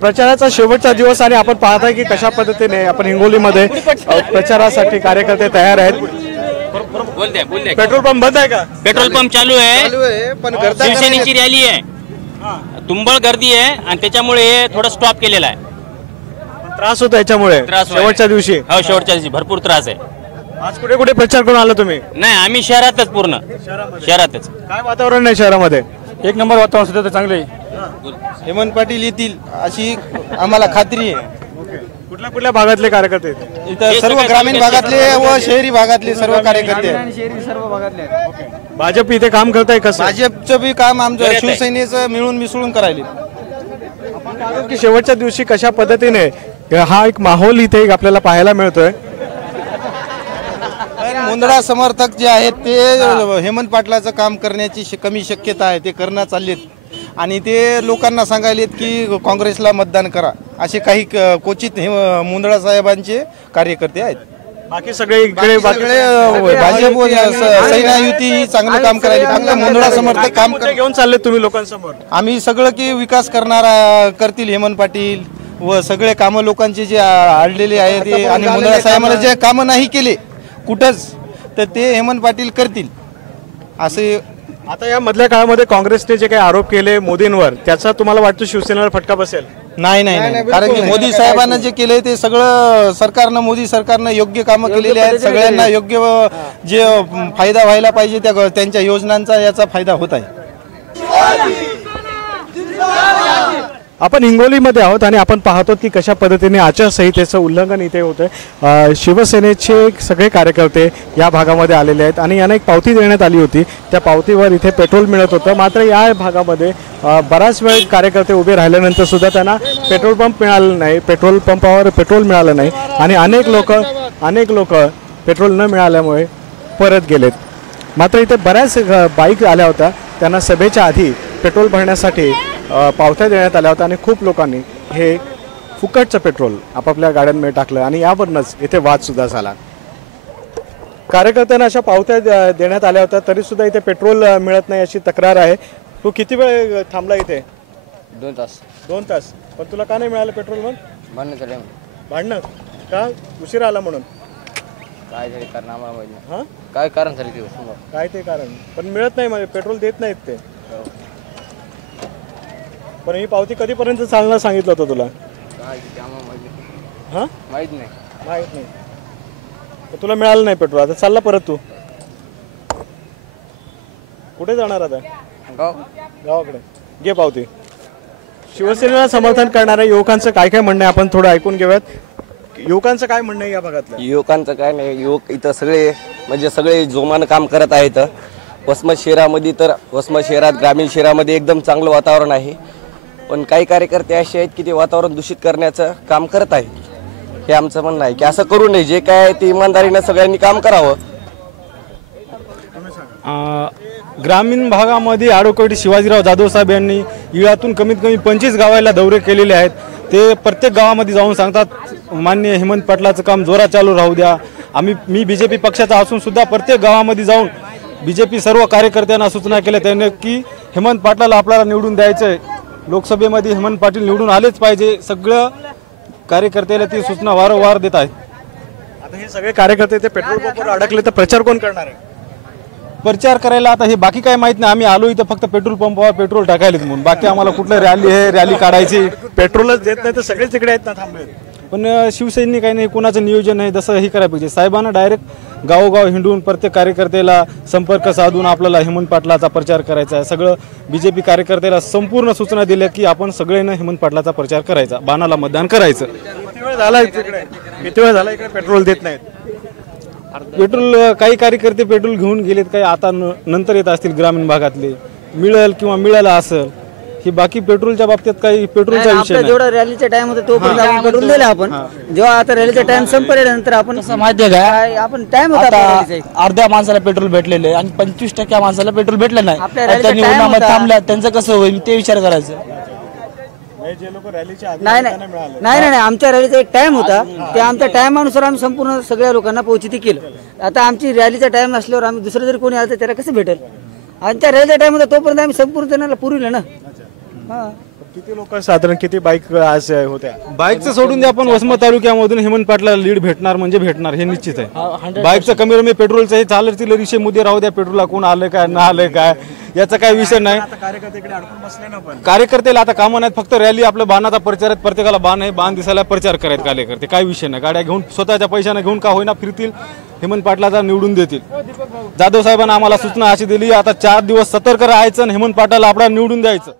प्रचाराचा शेवटचा दिवस आणि आपण पाहताय की कशा पद्धतीने आपण हिंगोलीमध्ये प्रचारासाठी कार्यकर्ते तयार आहेत। पेट्रोल पंप बंद आहे का? पेट्रोल पंप चालू आहे पण शिवसेनेची रॅली आहे, तुंबळ गर्दी आहे आणि त्याच्यामुळे थोडा स्टॉप केलेला आहे। त्रास होतो याच्यामुळे शेवटच्या दिवशी? हो, शेवटच्या दिवशी भरपूर त्रास आहे। आज कुठे कुठे प्रचार करून आला तुम्ही? नाही, आम्ही शहरातच, पूर्ण शहरातच। काय वातावरण आहे शहरामध्ये? एक नंबर वातावरण सुद्धा चांगले। हेमंत पाटील येतील अशी आम्हाला खात्री आहे। कुठल्या कुठल्या भागातले कार्यकर्ते? इथं सर्व ग्रामीण भागातले व शहरी भागातले सर्व कार्यकर्ते आहेत। भाजप इथे काम करताय कसं? भाजपचं बी काम आमचं शिवसेनेचं मिळून मिसळून करायले। की शेवटच्या दिवशी कशा पद्धतीने हा एक माहोल इथे आपल्याला पाहायला मिळतोय। मुंदडा समर्थक जे आहेत ते हेमंत पाटलाचं काम करण्याची कमी शक्यता आहे, ते करणं चाललेत आणि ते लोकांना सांगायलेत की काँग्रेसला मतदान करा, असे काही क्वचित मुंदडा साहेबांचे कार्यकर्ते आहेत। बाकी सगळे इकडे भाजप व सेना युती चांगलं काम करायला, फक्त मुंदडा समर्थक काम घेऊन चालले तुम्ही लोकांसमोर? आम्ही सगळं की विकास करतील हेमंत पाटील व सगळे कामं लोकांचे जे आडलेले आहेत ते, आणि मुंदडा साहेबांना जे कामं नाही केले कुठंच तर ते हेमंत पाटील करतील असे। आता या मधल्या काळामध्ये काँग्रेसने जे काही आरोप केले मोदींवर, त्याचा तुम्हाला वाटतं शिवसेनेला फटका बसेल? नाही नाही नाही, कारण की मोदी साहेबांना जे केले ते सगळं सरकारनं, मोदी सरकारनं योग्य कामं केलेली आहेत। सगळ्यांना योग्य जे फायदा व्हायला पाहिजे त्यांच्या योजनांचा याचा फायदा होत आहे। आपण हिंगोलीमध्ये आहोत आणि आपण पाहतो की कशा पद्धतीने आचारसंहितेचं उल्लंघन इथे होतं। शिवसेनेचे सगळे कार्यकर्ते या भागामध्ये आलेले आहेत आणि यांना एक पावती देण्यात आली होती, त्या पावतीवर इथे पेट्रोल मिळत होतं। मात्र या भागामध्ये बराच वेळ कार्यकर्ते उभे राहिल्यानंतर सुद्धा त्यांना पेट्रोल पंप मिळालं नाही, पेट्रोल पंपावर पेट्रोल मिळालं नाही आणि अनेक लोक पेट्रोल न मिळाल्यामुळे परत गेलेत। मात्र इथे बऱ्याच बाईक आल्या होत्या, त्यांना सभेच्या आधी पेट्रोल भरण्यासाठी पावत्या देण्यात आल्या होत्या आणि खूप लोकांनी हे फुकटचं पेट्रोल आपापल्या गाड्यांमध्ये टाकलं आणि यावरूनच इथे वादसुद्धा झाला। कार्यकर्त्यांना अशा पावत्या देण्यात आल्या होत्या तरी सुद्धा इथे पेट्रोल मिळत नाही अशी तक्रार आहे। तू किती वेळ थांबला इथे? 2 तास। 2 तास? पण तुला का नाही मिळालं पेट्रोल? मग भांडणं का? उशिरा आला म्हणून? काय झाले कारण आम्हाला माहिती नाही। हां, काय कारण झाले ते? काय ते कारण? पण मिळत नाही, म्हणजे पेट्रोल देत नाहीत ते। पण ही पावती कधीपर्यंत चालणार सांगितलं होतं तुला? हां, माहित नाही। तर तुला मिळालं नाही पेट्रोल, आता चालला परत तू? कुठे जाणार आता? गावाकडे। घे पावती। शिवसेनेला समर्थन करणाऱ्या युवकांचं काय काय म्हणणं आहे आपण थोडं ऐकून घेऊयात। युवकांचं काय म्हणणं आहे या भागातलं? युवकांचं काय नाही, युवक इथं सगळे म्हणजे सगळे जोमानं काम करत आहेत। वसमत शहरामध्ये तर वसमत शहरात, ग्रामीण शहरामध्ये एकदम चांगलं वातावरण आहे, पण काही कार्यकर्ते असे आहेत की ते वातावरण दूषित करण्याचं काम करत आहेत। हे आमचं म्हणणं आहे की असं करू नये, जे काय ते इमानदारीनं सगळ्यांनी काम करावं। ग्रामीण भागामध्ये ॲडव्होकेट शिवाजीराव जाधव साहेब यांनी इळातून कमीत कमी 25 गावाला दौरे केलेले आहेत। ते प्रत्येक गावामध्ये जाऊन सांगतात माननीय हेमंत पाटलाचं काम जोरात चालू राहू द्या। मी बीजेपी पक्षाचा असून सुद्धा प्रत्येक गावामध्ये जाऊन बीजेपी सर्व कार्यकर्त्यांना सूचना केल्या त्याने की हेमंत पाटलाला आपल्याला निवडून द्यायचं आहे, लोकसभेमध्ये हेमंत पाटील निवडून आलेच पाहिजे। सगळं कार्यकर्त्याला ती सूचना वारंवार देत आहेत। आता हे सगळे कार्यकर्ते ते पेट्रोल पंपावर अडकले तर प्रचार कोण करणार आहे? प्रचार करायला आता हे बाकी काय माहित नाही, आम्ही आलो इथं फक्त पेट्रोल पंपावर पेट्रोल टाकायला म्हणून, बाकी आम्हाला कुठलं रॅली काढायची? पेट्रोलच देत नाही तर सगळेच तिकडे आहेत ना थांबले। पण शिवसेनेने काही नाही, कोणाचं नियोजन आहे जसं हे करायला पाहिजे। साहेबांना डायरेक्ट गावोगाव हिंडून प्रत्येक कार्यकर्त्याला संपर्क साधून आपल्याला हेमंत पाटलाचा प्रचार करायचा आहे। सगळं बीजेपी कार्यकर्त्याला संपूर्ण सूचना दिल्या की आपण सगळ्यांना हेमंत पाटलाचा प्रचार करायचा, बाणाला मतदान करायचं। किती वेळ झाला इकडे पेट्रोल देत नाहीत? पेट्रोल काही कार्यकर्ते पेट्रोल घेऊन गेलेत, काही आता नंतर येत असतील ग्रामीण भागातले, मिळेल किंवा मिळालं असेल ही बाकी पेट्रोलच्या बाबतीत काही पेट्रोलचा विषय नाही. जेवढा रॅलीचा टाइम होता तोपर्यंत आपण पेट्रोल दिलं आपण. जेव्हा आता रॅलीचा टाइम संपल्यानंतर आपण माहिती आहे काय आपण टाइम होता आपल्या रॅलीचा एक. अर्ध्या माणसाला पेट्रोल भेटलेले आणि 25% माणसाला पेट्रोल भेटलं नाही. आपल्या आणि रॅलीचा त्यांनी time उन्हामध्ये होता. थांबल्या, त्यांचं कसं होईल ते विचार करायचं. नाही नाही आमच्या रॅलीचा एक टाइम होता, त्या आमच्या टायमानुसार आम्ही संपूर्ण सगळ्या लोकांना पोहोचित केलं. आता आमची रॅलीचा टाइम असल्यावर आम्ही दुसरं जरी कोणी आलं तर त्याला कसं भेटेल. आणि त्या रॅलीचा टाइम होता तोपर्यंत आम्ही संपूर्ण त्यांना पुरविलं ना. हा किती लोक साधारण किती बाईक आज होत्या? बाईकचं सोडून द्या, पण वसमत तालुक्यामधून हेमंत पाटला लीड भेटणार म्हणजे भेटणार हे निश्चित आहे. बाईकचं कमी कमी पेट्रोलचं हे चालतील विषय मुद्दे राहू द्या. पेट्रोलला कोण आलं काय ना आलं काय याचा काही विषय नाही. कार्यकर्त्याला आता कामं नाहीत, फक्त रॅली आपल्या बाणाचा प्रचार आहेत. प्रत्येकाला बाण आहे, बाण दिसायला प्रचार करायत कार्यकर्ते. काही विषय नाही. गाड्या घेऊन स्वतःच्या पैशाने घेऊन का होईना फिरतील, हेमंत पाटलाचा निवडून देतील. जाधव साहेबांना आम्हाला सूचना अशी दिली, आता 4 दिवस सतर्क राहायचं आणि हेमंत पाटलाला आपल्याला निवडून द्यायचं.